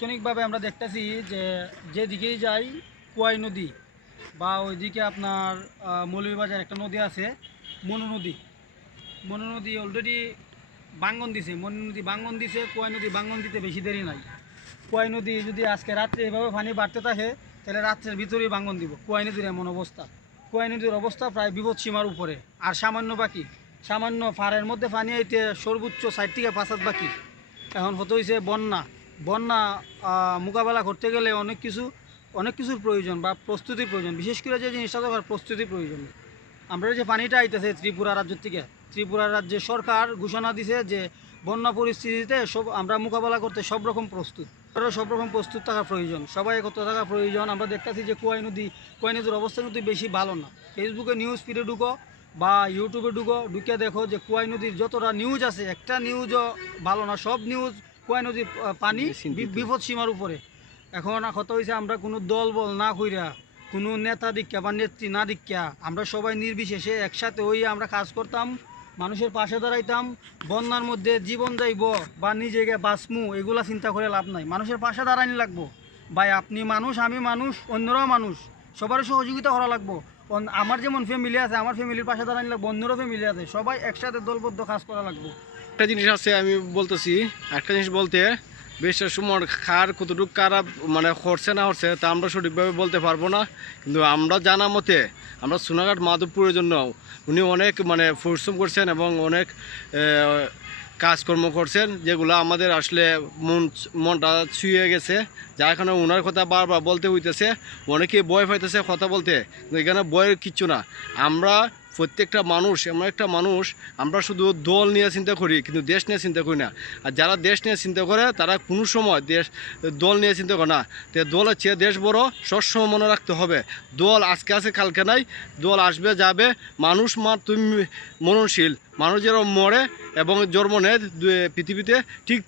তাৎক্ষণিকভাবে আমরা দেখতেছি যে যেদিকেই যাই কুয়াই নদী বা ওইদিকে আপনার মৌলভীবাজার একটা নদী আছে মনু নদী। মনু নদী অলরেডি ভাঙ্গন দিছে, মনু নদী ভাঙ্গন দিছে, কুয়াই নদী ভাঙ্গন দিতে বেশি দেরি নাই। কুয়াই নদী যদি আজকে রাত্রে এভাবে পানি বাড়তে থাকে তাহলে রাত্রের ভিতরেই ভাঙ্গন দিব। কুয়াই নদীর এমন অবস্থা, কুয়াই নদীর অবস্থা প্রায় বিপদ সীমার উপরে। আর সামান্য বাকি, সামান্য ফাড়ের মধ্যে পানি আইতে সর্বোচ্চ 60 থেকে 5 হাত বাকি। এখন হতে হয়েছে বন্যা। বন্যা মোকাবেলা করতে গেলে অনেক কিছুর প্রয়োজন বা প্রস্তুতির প্রয়োজন। বিশেষ করে যে জিনিসটা দরকার প্রস্তুতির প্রয়োজন। আমরা যে পানিটা আইতেছে ত্রিপুরা রাজ্য থেকে, ত্রিপুরা রাজ্যের সরকার ঘোষণা দিছে যে বন্যা পরিস্থিতিতে আমরা মোকাবেলা করতে সব রকম প্রস্তুত। সব রকম প্রস্তুত থাকা প্রয়োজন, সবাই কত থাকা প্রয়োজন। আমরা দেখতেছি যে কুয়াই নদীর অবস্থা কিন্তু বেশি ভালো না। ফেসবুকে নিউজ ফিডে ঢুকো বা ইউটিউবে ঢুকে দেখো যে কুয়াই নদীর যতটা নিউজ আছে একটা নিউজও ভালো না। সব নিউজ কুয়াই নদীর পানি বিপদ সীমার উপরে। এখন কথা হয়েছে আমরা কোনো দল বল না কইরা, কোনো নেতা দীক্ষা বা নেত্রী না দীক্ষা, আমরা সবাই নির্বিশেষে একসাথে হইয়া আমরা কাজ করতাম, মানুষের পাশে দাঁড়াইতাম। বন্যার মধ্যে জীবন যাইব বা নিজেকে বাঁচমু এগুলা চিন্তা করে লাভ নাই, মানুষের পাশে দাঁড়ানি লাগবো। ভাই আপনি মানুষ, আমি মানুষ, অন্যরাও মানুষ, সবার সহযোগিতা করা লাগবো। আমার যেমন ফ্যামিলি আছে, আমার ফ্যামিলির পাশে দাঁড়ানি লাগবো, অন্যরও ফ্যামিলি আছে, সবাই একসাথে দলবদ্ধ কাজ করা লাগবো। একটা জিনিস আছে আমি বলতেছি, একটা জিনিস বলতে বেশটার সময় খার কতটুকু কারা মানে হরছে না হরছে তা আমরা সঠিকভাবে বলতে পারবো না। কিন্তু আমরা জানা মতে আমরা সোনাঘাট মাধবপুরের জন্য উনি অনেক মানে পরিশ্রম করছেন এবং অনেক কাজকর্ম করছেন, যেগুলো আমাদের আসলে মনটা ছুঁয়ে গেছে। যার কারণে ওনার কথা বারবার বলতে হইতেছে। অনেকে ভয় পাইতেছে কথা বলতে, কিন্তু এখানে ভয়ের কিচ্ছু না। আমরা প্রত্যেকটা মানুষ এমন একটা মানুষ, আমরা শুধু দল নিয়ে চিন্তা করি কিন্তু দেশ নিয়ে চিন্তা করি না। আর যারা দেশ নিয়ে চিন্তা করে তারা কোনো সময় দল নিয়ে চিন্তা করে না। তো দল হচ্ছে দেশ বড়, সবসময় মনে রাখতে হবে দল আজকে আছে কালকে নাই, দল আসবে যাবে। মানুষ তুমি মননশীল, মানুষ যেরকম মরে এবং জন্ম নেয় পৃথিবীতে, ঠিক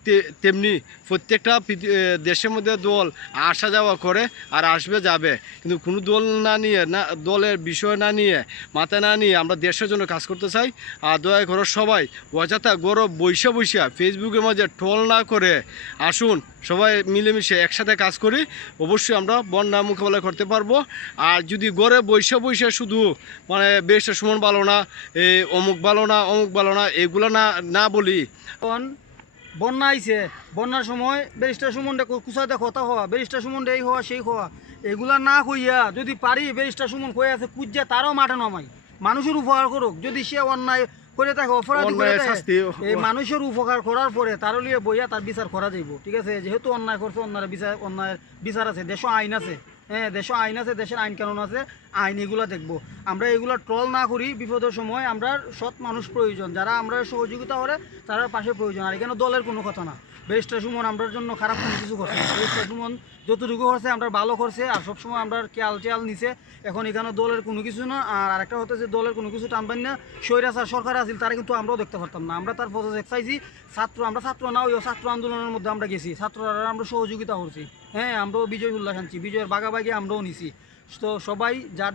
তেমনি প্রত্যেকটা দেশের মধ্যে দল আসা যাওয়া করে আর আসবে যাবে। কিন্তু কোনো দল না নিয়ে, না দলের বিষয় না নিয়ে, মাথায় না নিয়ে আমরা দেশের জন্য কাজ করতে চাই। আর দয়া করে সবাই অযথা গৌরব বৈশা ফেসবুকের মাঝে ট্রল না করে আসুন সবাই মিলেমিশে একসাথে কাজ করি, অবশ্যই আমরা বন্যা মোকাবেলা করতে পারবো। আর যদি গড়ে বৈশা শুধু মানে বেশটা সুমন ভালো না, অমুক ভালো না, অমুক ভালো না, এগুলো না বলি। এখন বন্যা আইছে, বন্যার সময় ব্যারিস্টার সুমনটা কুচাতে কথা হওয়া, ব্যারিস্টার সুমনটা এই হওয়া সেই হওয়া, এগুলা না কইয়া যদি পারি ব্যারিস্টার সুমন কয়ে আছে কুজ্জা তারও মাঠে নামাই, মানুষের উপকার করুক। যদি সে অন্যায় করে থাকে, অপরাধী করে থাকে, এই মানুষের উপকার করার পরে তারও লিয়ে বইয়া তার বিচার করা যাইব। ঠিক আছে, যেহেতু অন্যায় করছে অন্যায়ের বিচার আছে, দেশও আইন আছে। হ্যাঁ, দেশও আইন আছে, দেশের আইন কানুন আছে, আইন এগুলো দেখবো। আমরা এগুলো ট্রল না করি। বিপদের সময় আমরা সৎ মানুষ প্রয়োজন, যারা আমরা সহযোগিতা করে তারা পাশে প্রয়োজন। আর এখানে দলের কোনো কথা না। ব্যারিস্টার সুমন আমরার জন্য খারাপ কোনো কিছু করছে না। ব্যারিস্টার সুমন যতটুকু করছে আমরা ভালো করছে, আর সবসময় আমরা খেয়াল নিছে। এখন এখানে দলের কোনো কিছু না। আর আরেকটা হতেছে দলের কোনো কিছু টানবেন না। স্বৈরাচার সরকার আছিল, তারা কিন্তু আমরাও দেখতে পারতাম না। আমরা তার প্রজেক্ট চাইছি। আমরা ছাত্র না, ওই ছাত্র আন্দোলনের মধ্যে আমরা গেছি, ছাত্ররা আমরা সহযোগিতা করছি। হ্যাঁ, আমরাও বিজয় উল্লাস আনছি, বিজয়ের বাগাবাগি আমরাও নিছি। তো সবাই যার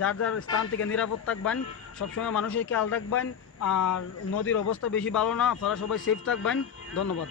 যার স্থান থেকে নিরাপদ থাকবেন, সবসময় মানুষের খেয়াল রাখবেন। আর নদীর অবস্থা বেশি ভালো না, আপনারা সবাই সেফ থাকবেন। ধন্যবাদ।